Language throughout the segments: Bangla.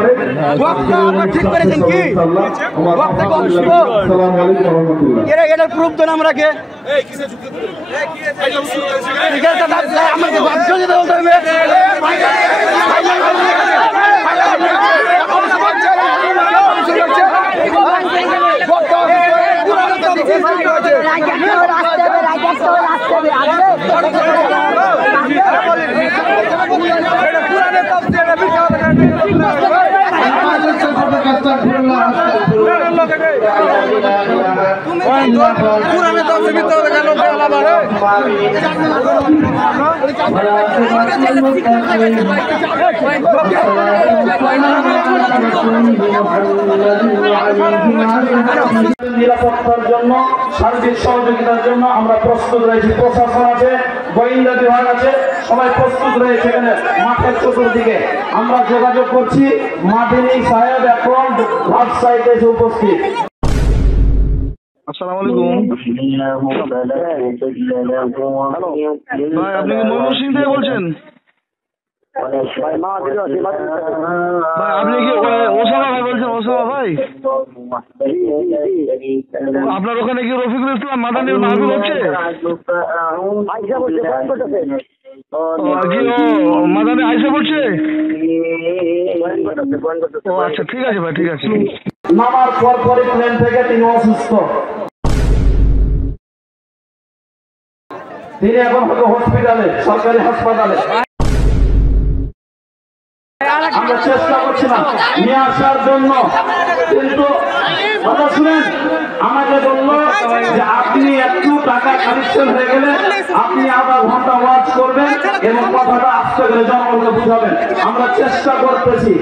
করে ঠিক করেছেন কি এটা প্রুফ দেন আমরাকে নিরাপত্তার জন্য সার্বিক সহযোগিতার জন্য আমরা প্রস্তুত রয়েছি। প্রশাসন আছে, গোয়েন্দা বিভাগ আছে, সবাই প্রস্তুত রয়েছে। এখানে মাঠের চতুর্দিকে আমরা যোগাযোগ করছি। মাদিনী সাহেব এখন ঘাট সাইডে এসে উপস্থিত। আসসালামু আলাইকুম। ভাই আপনি কি ময়মনসিং থেকে বলছেন? ভাই আপনি কি ওসামা ভাই বলছেন? ওসামা ভাই, আপনার ওখানে কি রফিকুল ইসলাম মাদানির মাহফিল হচ্ছে? মাদানি আইসা পড়ছে? ও আচ্ছা, ঠিক আছে ভাই, ঠিক আছে। নামার পরপরই প্লেন থেকে তিনি অসুস্থ, তিনি এখন হয়তো হসপিটালে, সরকারি হাসপাতালে। আমরা চেষ্টা করছিলাম নিয়ে আসার জন্য, কিন্তু কথা শুনেন, আমাকে বললো যে আপনি একটু টাকা কালেকশন হয়ে গেলে আপনি আধা ঘন্টা ওয়াচ করবেন এবং কথাটা আসতে গেলে জনগণকে বুঝাবেন। আমরা চেষ্টা করতেছি,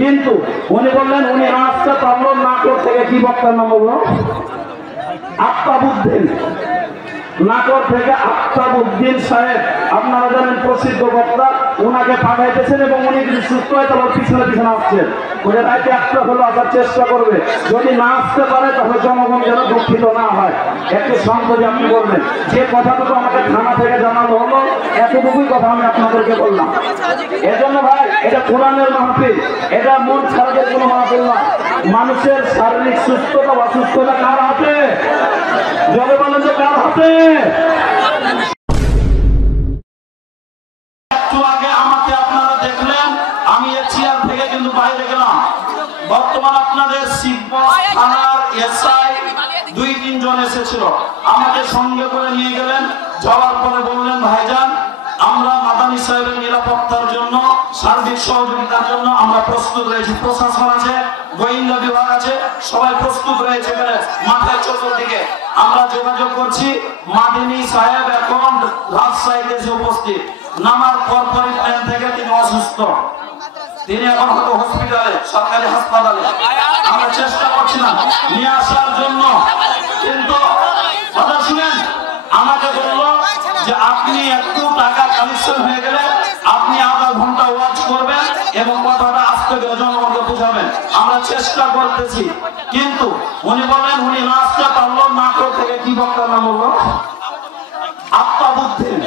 কিন্তু উনি বললেন উনি আসতে পারলো নাটোর থেকে। কি বক্তার নাম বললো? আফতাবউদ্দিন। নাটোর থেকে আফতাবউদ্দিন সাহেব, আপনারা জানেন প্রসিদ্ধ বক্তা, ওনাকে পাঠাইতেছেন এবং উনি যদি সুস্থ হয় তাহলে পিছনে পিছনে আসছেন। ওদের রাইতে একটা হলো আসার চেষ্টা করবে, যদি না আসতে পারে তাহলে জনগণ যেন দুঃখিত না হয়। একটু সংকোচে আপনি বলবেন। যে কথাটুকু আমাকে থানা থেকে জানানো হলো, এতটুকুই কথা আমি আপনাদেরকে বললাম। এজন্য ভাই, এটা কোরআনের মাহফিল, এটা মন খারাপের কোনো মাহফিল না। মানুষের শারীরিক সুস্থতা বা অসুস্থতা কার হাতে? জলে বলেন যে কার হাতে? একটু আগে আমাকে আপনারা দেখলেন, আমি এই চেয়ার থেকে কিন্তু বাইরে গেলাম। বর্তমান আপনাদের শিবগঞ্জ থানার এসআই 2-3 জন এসেছিল, আমাকে সঙ্গে করে নিয়ে গেলেন। যাওয়ার পরে বললেন, ভাইজান আমরা মাদানী সাহেবের নিরাপত্তার জন্য, সার্বিক সহযোগিতার জন্য আমরা প্রস্তুত রয়েছি। প্রশাসন আছে, গোয়েন্দা বিভাগ আছে, সবাই প্রস্তুত রয়েছে। মাঠের চতুর্দিকে আমরা যোগাযোগ করছি। মাদিনী সাহেব এখন ঘাট সাইডে এসে উপস্থিত। নামার পরপরই প্লেন থেকে তিনি অসুস্থ, তিনি এখন হয়তো হসপিটালে, সরকারি হাসপাতালে। আমরা চেষ্টা করছিলাম নিয়ে আসার জন্য, কিন্তু কথা শুনেন, আমাকে বললো যে আপনি একটু টাকা কালেকশন হয়ে গেলে আপনি আধা ঘন্টা ওয়াচ করবেন এবং কথাটা আসতে গেলে জনগণকে বুঝাবেন। আমরা চেষ্টা করতেছি, কিন্তু উনি বললেন উনি না আসতে পারলো নাটোর থেকে। কি বক্তার নাম বললো? আফতাবউদ্দিন।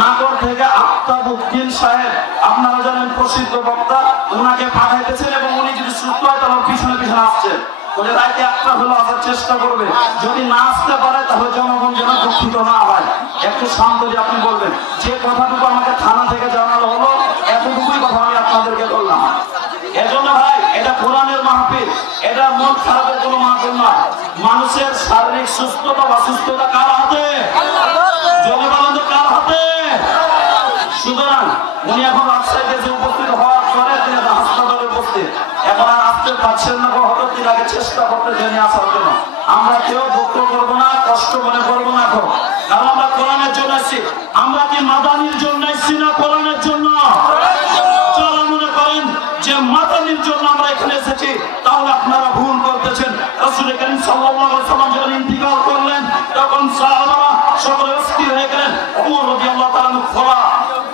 নাটোর থেকে আফতাবউদ্দিন সাহেব, আপনারা জানেন প্রসিদ্ধ বক্তা, ওনাকে পাঠাইতেছেন এবং উনি যদি সুস্থ হয় তাহলে পিছনে পিছনে আসছেন। ওদের রাইতে একটা হলো আসার চেষ্টা করবে, যদি না আসতে পারে তাহলে জনগণ যেন দুঃখিত না হয়। একটু শান্ত যে আপনি বলবেন। যে কথাটুকু আমাকে থানা থেকে জানানো হলো, এতটুকুই কথা আমি আপনাদেরকে বললাম। এজন্য ভাই, এটা কোরআনের মাহফিল, এটা মন খারাপের কোনো মাহফিল না। মানুষের শারীরিক সুস্থতা বা অসুস্থতা কার হাতে? যদি বলেন তো কার হাতে? সুতরাং উনি এখন রাজশাহীতে এসে উপস্থিত হওয়ার পরে তিনি হাসপাতালে উপস্থিত। এখন আর আসতে পারছেন না, হয়তো তিনি আগে চেষ্টা করতে জেনে আসার জন্য। আমরা কেউ দুঃখ করবো না, কষ্ট মনে করবো না, কারণ আমরা কোরআনের জন্য এসেছি। আমরা কি মাদানির জন্য এসেছি না কোরআনের জন্য? যারা মনে করেন যে মাদানির জন্য আমরা এখানে এসেছি, তাহলে আপনারা ভুল করতেছেন। রাসূল করিম সাল্লাল্লাহু আলাইহি ওয়াসাল্লাম যখন ইন্তিকাল করলেন, তখন সাহাবারা সকলে অস্থির হয়ে গেলেন। ওমর রাদিয়াল্লাহু তাআলা খোলা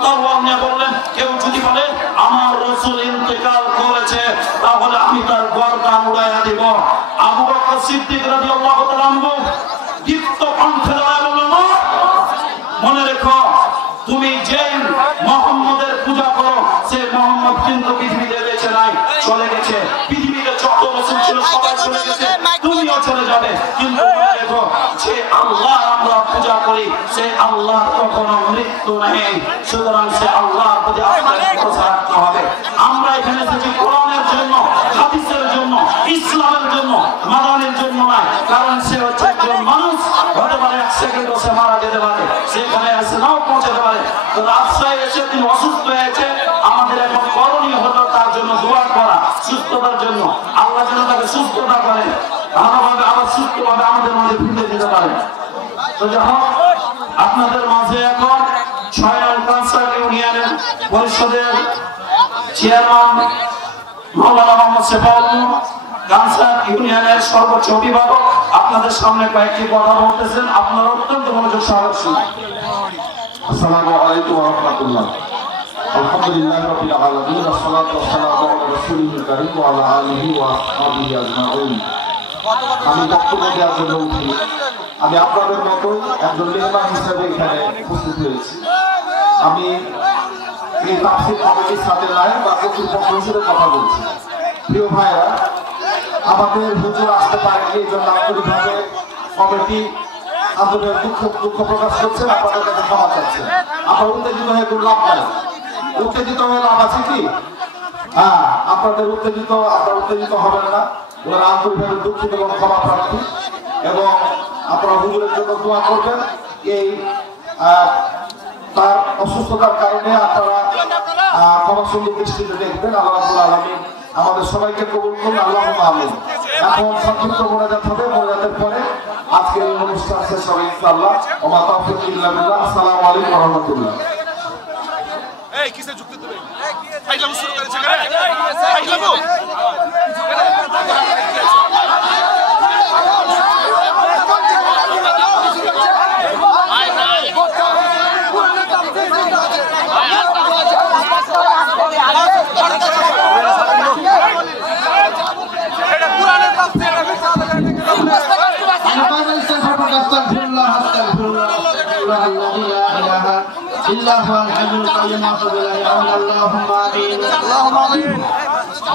তরবারি নিয়ে বললেন, কেউ যদি বলে আমার রাসূল ইন্তিকাল করেছে তাহলে আমি তার গর্দান উড়াইয়া দিব। আবু বকর সিদ্দিক রাদিয়াল্লাহু তাআলা দীপ্ত কণ্ঠে বললেন, মনে রেখো তুমি যে মুহাম্মদের পূজা করো, সে মুহাম্মদ কিন্তু পৃথিবীতে বেঁচে নাই। চলে গেছে, পৃথিবীতে যত রাসূল ছিল সবাই চলে গেছে, তুমিও চলে যাবে, কিন্তু মনে রেখো যে আল্লাহ আমরা পূজা করি, সে আল্লাহ কখনো মৃত্যু নেই। সুতরাং সে আল্লাহর প্রতি আমাদের ভরসা রাখতে হবে। আমরা এখানে এসেছি কোরআনের জন্য, হাদিসের জন্য, ইসলামের জন্য, মাদানের জন্য নয়। কারণ সে হচ্ছে একজন মানুষ, হতে পারে 1 সেকেন্ডও সে মারা যেতে পারে, সেখানে এসে নাও পৌঁছাতে পারে। তো রাস্তায় এসে তিনি অসুস্থ হয়েছে, আমাদের এখন করণীয় হলো তার জন্য দোয়া করা, সুস্থতার জন্য। আল্লাহ যেন তাকে সুস্থতা করেন, ভালোভাবে আবার সুস্থভাবে আমাদের মাঝে ফিরে দিতে পারেন। তো যখন আপনাদের মাঝে এখন 6 নং কানসার ইউনিয়নের পরিষদের চেয়ারম্যান মাওলানা মোহাম্মদ সেফাউল কানসার ইউনিয়নের সর্বোচ্চ অভিভাবক আপনাদের সামনে কয়েকটি কথা বলতেছেন, আপনারা অত্যন্ত মনোযোগ সহকারে শুনুন। আসসালামু আলাইকুম ওয়া রাহমাতুল্লাহ। আলহামদুলিল্লাহি রাব্বিল আলামিন, ওয়াসসালাতু ওয়াসসালামু আলা রাসূলিল কারীম ওয়া আলা আলিহি ওয়া আসহাবিহি আজমাইন। আমি বক্তব্য দেওয়ার জন্য উঠি। আমি আপনাদের মতো একজন মেহমান হিসেবে এখানে উপস্থিত হয়েছি। আমি এই তাফসীর কমিটির সাথে নাই বা কর্তৃপক্ষ হিসেবে কথা বলছি। প্রিয় ভাইরা, আমাদের হুজুর আসতে পারেনি, এই জন্য আন্তরিকভাবে কমিটি দুঃখ প্রকাশ করছেন, আপনাদের কাছে ক্ষমা চাচ্ছেন। আপনার উত্তেজিত হয়ে কোনো লাভ নাই। উত্তেজিত হয়ে লাভ আছে কি? হ্যাঁ, আপনারা উত্তেজিত হবেন না। ওনারা আন্তরিকভাবে দুঃখিত এবং ক্ষমা প্রার্থী, এবং আপনারা হুজুরের জন্য দোয়া করবেন। এই তার অসুস্থতার কারণে আপনারা ক্ষমা সুন্দর দৃষ্টিতে দেখবেন। আল্লাহ রাব্বুল আলামিন আমাদের সবাইকে কবুল করুন, আল্লাহুম্মা আমিন। এখন সংক্ষিপ্ত মোনাজাত হবে, মোনাজাতের পরে আজকের এই অনুষ্ঠান শেষ হবে ইনশাআল্লাহ। ওয়া মা তাওফীক ইল্লা বিল্লাহ। আসসালামু আলাইকুম ওয়া রাহমাতুল্লাহ। এই কিসে যুক্ত দেবে? ফাইলাম শুরু করেছে করে ফাইলাম إلا هو الحي القيوم اللهم آمين اللهم آمين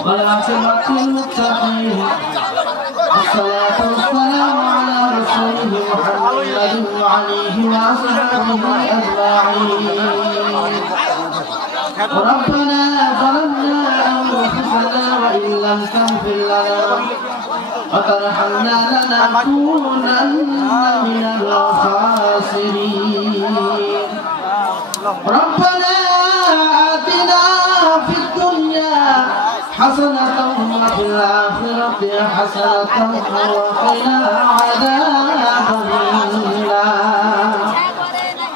والعاقبة للمتقين والصلاة والسلام على رسوله محمد وعليه وصحبه أجمعين ربنا ظلمنا أنفسنا وإن لم تغفر لنا وترحمنا لنكونن من الخاسرين ربنا آتنا في الدنيا حسنة وفي الآخرة حسنة وقنا عذاب النار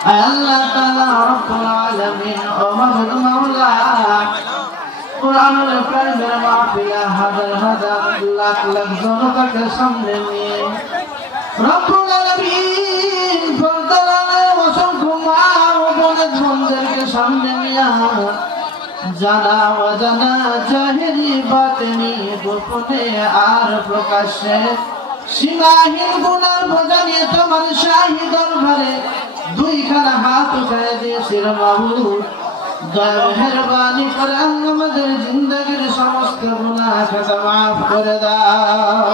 الله تعالى رب العالمين ومن المولى قرآن الكريم المعفية هذا الهدى لك زرتك سمني رب العالمين فضلنا وسلكما وبنت منذرك سمني জানা অজানা জাহেরি বাতেনি গোপনে আর প্রকাশ্যে সীমাহীন গুনার বোঝা নিয়ে তোমার শাহী দরবারে দুইখানা হাত উঠায় দিয়েছিল মাবুদ দয়া মেহেরবানি করে আমাদের জিন্দেগির সমস্ত গুনাহ খাতা মাফ করে দাও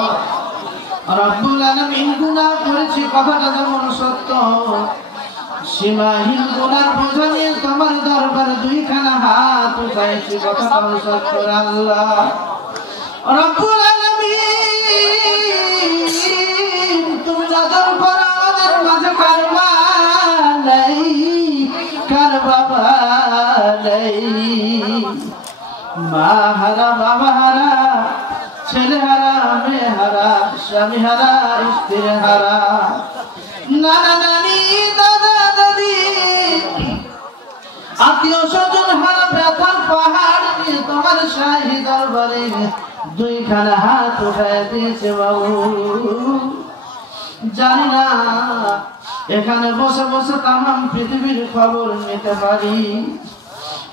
রব্বুল আলামিন গুনাহ করেছি কথাটা যেমন সত্য সীমাহীন গুনার বোঝা নিয়ে তোমার দরবারে দুইখানা হাত উঠাইছি কথাটাও সত্য আল্লাহ রব্বুল আলামিন তুমি নজর করো আমাদের মাঝে কার মা নাই কার বাবা নাই মা হারা বাবা হারা ছেলে হারা মেয়ে হারা স্বামী হারা স্ত্রী হারা নানা নানি দাদা দাদি আত্মীয় স্বজন হারা ব্যথার পাহাড় নিয়ে তোমার শাহী দরবারে দুইখানা হাত উঠায় দিয়েছে বাবু জানি না এখানে বসে বসে তামাম পৃথিবীর খবর নিতে পারি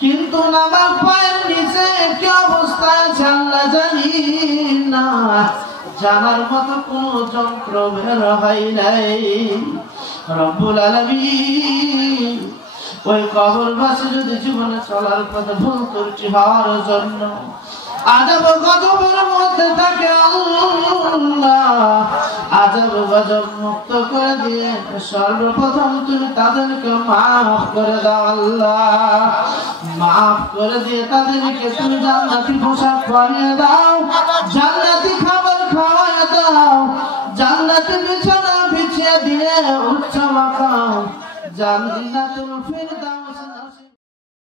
কিন্তু আমার পায়ের নিচে কি অবস্থা আছে আল্লাহ জানি না জানার মতো কোন যন্ত্র বের হয় নাই রব্বুল আলামিন ওই কবরবাসী যদি জীবনে চলার পথে ভুল ত্রুটি হওয়ার জন্য আজব গজবের মধ্যে থাকে আল্লাহ, আজব গজব মুক্ত করে দিয়ে সর্বপ্রথম তুমি তাদেরকে মাফ করে দাও আল্লাহ, মাফ করে দিয়ে তাদেরকে তুমি জান্নাতি পোশাক পরিয়ে দাও, জান্নাতি খাবার খাওয়ায় দাও, জান্নাতি বিছানা বিছিয়ে দিয়ে উচ্চ মাকাম জান্নাতুল ফিরদাউস